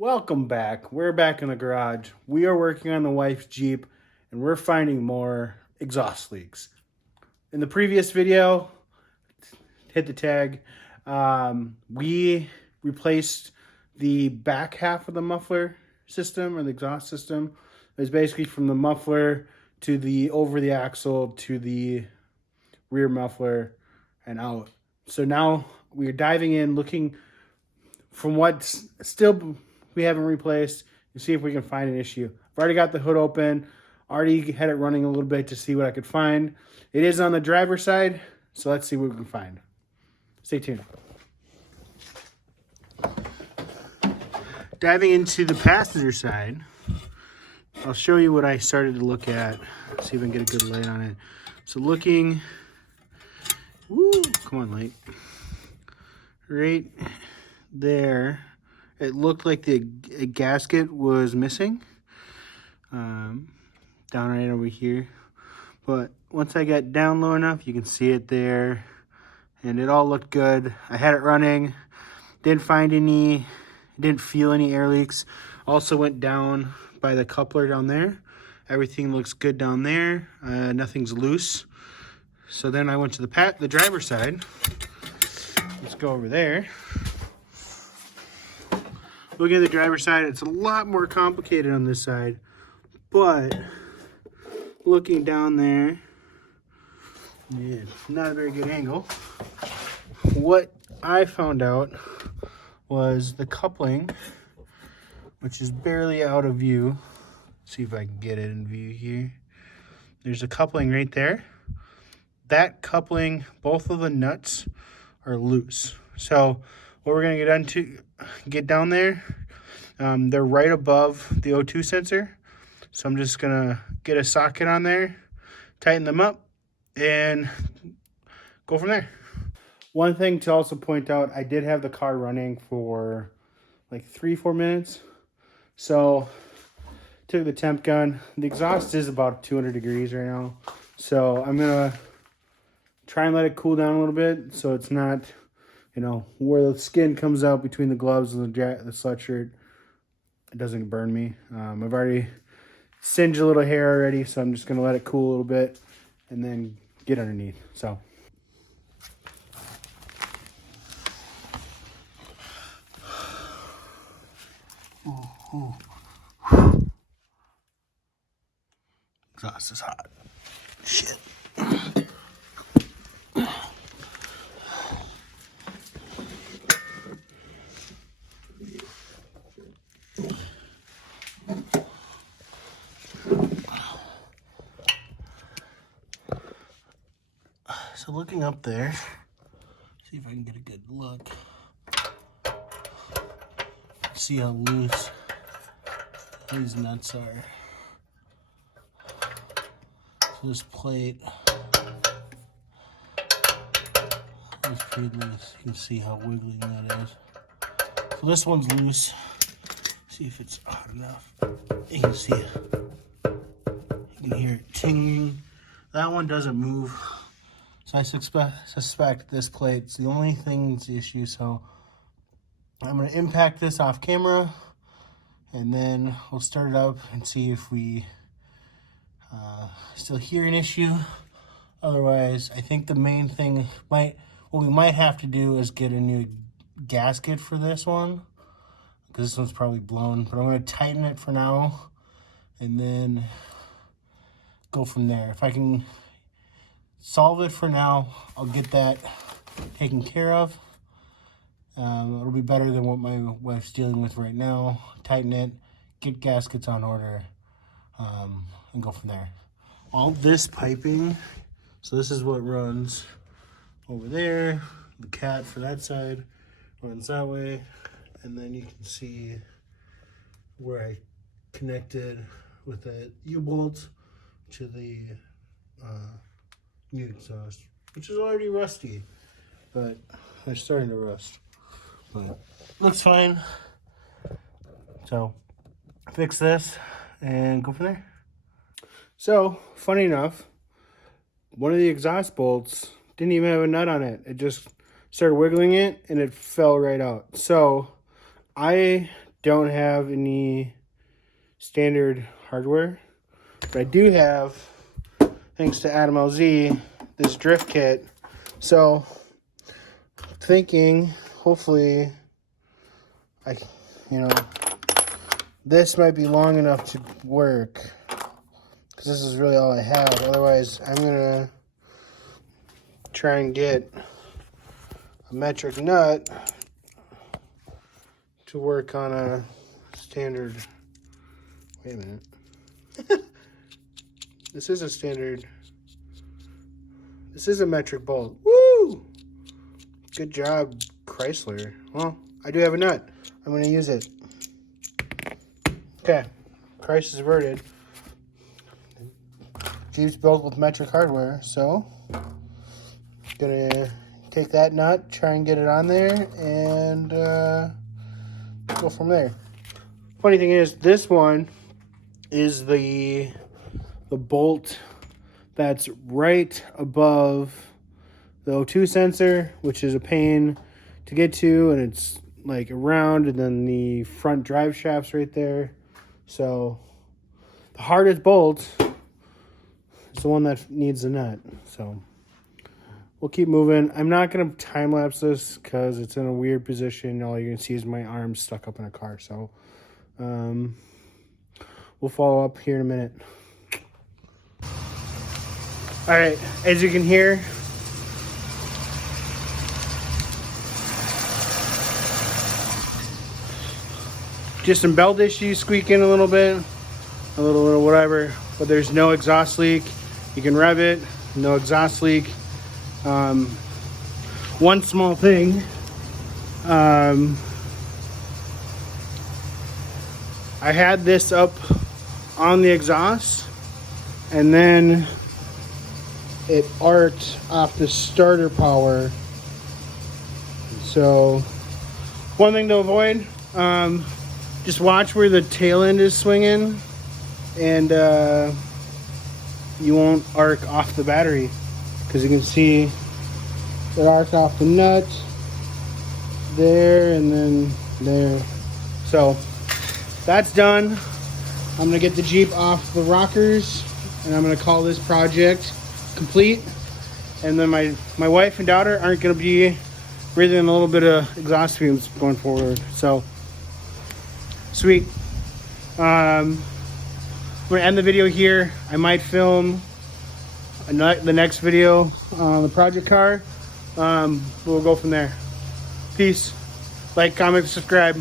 Welcome back. We're back in the garage. We are working on the wife's Jeep and we're finding more exhaust leaks. In the previous video, hit the tag, we replaced the back half of the muffler system or the exhaust system. It was basically from the muffler to the over the axle to the rear muffler and out. So now we're diving in looking from what's still we haven't replaced and see if we can find an issue. I've already got the hood open, already had it running a little bit to see what I could find. It is on the driver's side, so let's see what we can find. Stay tuned. Diving into the passenger side, I'll show you what I started to look at. See if I can get a good light on it. So looking, woo, come on light. Right there, it looked like the gasket was missing. Down right over here. But once I got down low enough, you can see it there. And it all looked good. I had it running. Didn't feel any air leaks. Also went down by the coupler down there. Everything looks good down there. Nothing's loose. So then I went to the driver's side. Let's go over there. Looking at the driver's side, it's a lot more complicated on this side. But looking down there, yeah, not a very good angle. What I found out was the coupling, which is barely out of view. Let's see if I can get it in view here. There's a coupling right there. That coupling, both of the nuts are loose. So what we're gonna get down there, they're right above the O2 sensor. So I'm just gonna get a socket on there, tighten them up, and go from there. One thing to also point out, I did have the car running for like 3-4 minutes. So took the temp gun. The exhaust is about 200 degrees right now. So I'm gonna try and let it cool down a little bit so it's not, where the skin comes out between the gloves and the sweatshirt. It doesn't burn me. I've already singed a little hair already, so I'm just gonna let it cool a little bit and then get underneath. So ooh. Exhaust is hot. Shit. So looking up there, see if I can get a good look. See how loose these nuts are. So this plate is pretty loose. You can see how wiggly that is. So this one's loose. See if it's hot enough. You can see it. You can hear it tingling. That one doesn't move. So I suspect this plate's the only thing that's the issue. So I'm going to impact this off camera and then we'll start it up and see if we still hear an issue. Otherwise, I think the main thing what we might have to do is get a new gasket for this one because this one's probably blown. But I'm going to tighten it for now and then go from there. If I can solve it for now, I'll get that taken care of. It'll be better than what my wife's dealing with right now. Tighten it, get gaskets on order, and go from there. All this piping, so this is what runs over there. The cat for that side runs that way. And then you can see where I connected with the U-bolt to the new exhaust, which is already rusty, but they're starting to rust. But looks fine. So fix this and go from there. So funny enough, one of the exhaust bolts didn't even have a nut on it. It just started wiggling it and it fell right out. So I don't have any standard hardware, but I do have, thanks to Adam LZ, this drift kit. So thinking, hopefully, this might be long enough to work, because this is really all I have. Otherwise, I'm gonna try and get a metric nut to work on a standard. Wait a minute. This is a standard. This is a metric bolt. Woo! Good job, Chrysler. Well, I do have a nut. I'm going to use it. Okay. Crisis averted. Jeep's built with metric hardware, so gonna take that nut, try and get it on there, and go from there. Funny thing is, this one is the bolt that's right above the O2 sensor, which is a pain to get to, and it's like around, and then the front drive shaft's right there. So the hardest bolt is the one that needs the nut. So we'll keep moving. I'm not going to time lapse this because it's in a weird position. All you're going to see is my arm stuck up in a car. So we'll follow up here in a minute. All right, as you can hear, just some belt issues, squeaking a little bit, a little whatever, but there's no exhaust leak. You can rev it, no exhaust leak. One small thing, I had this up on the exhaust, and then it arced off the starter power. So one thing to avoid, just watch where the tail end is swinging, and you won't arc off the battery, because you can see it arced off the nut there and then there. So that's done. I'm gonna get the Jeep off the rockers, and I'm gonna call this project complete. And then my wife and daughter aren't gonna be breathing a little bit of exhaust fumes going forward. So sweet. I'm gonna end the video here. I might film the next video on the project car. We'll go from there. Peace. Like, comment, subscribe.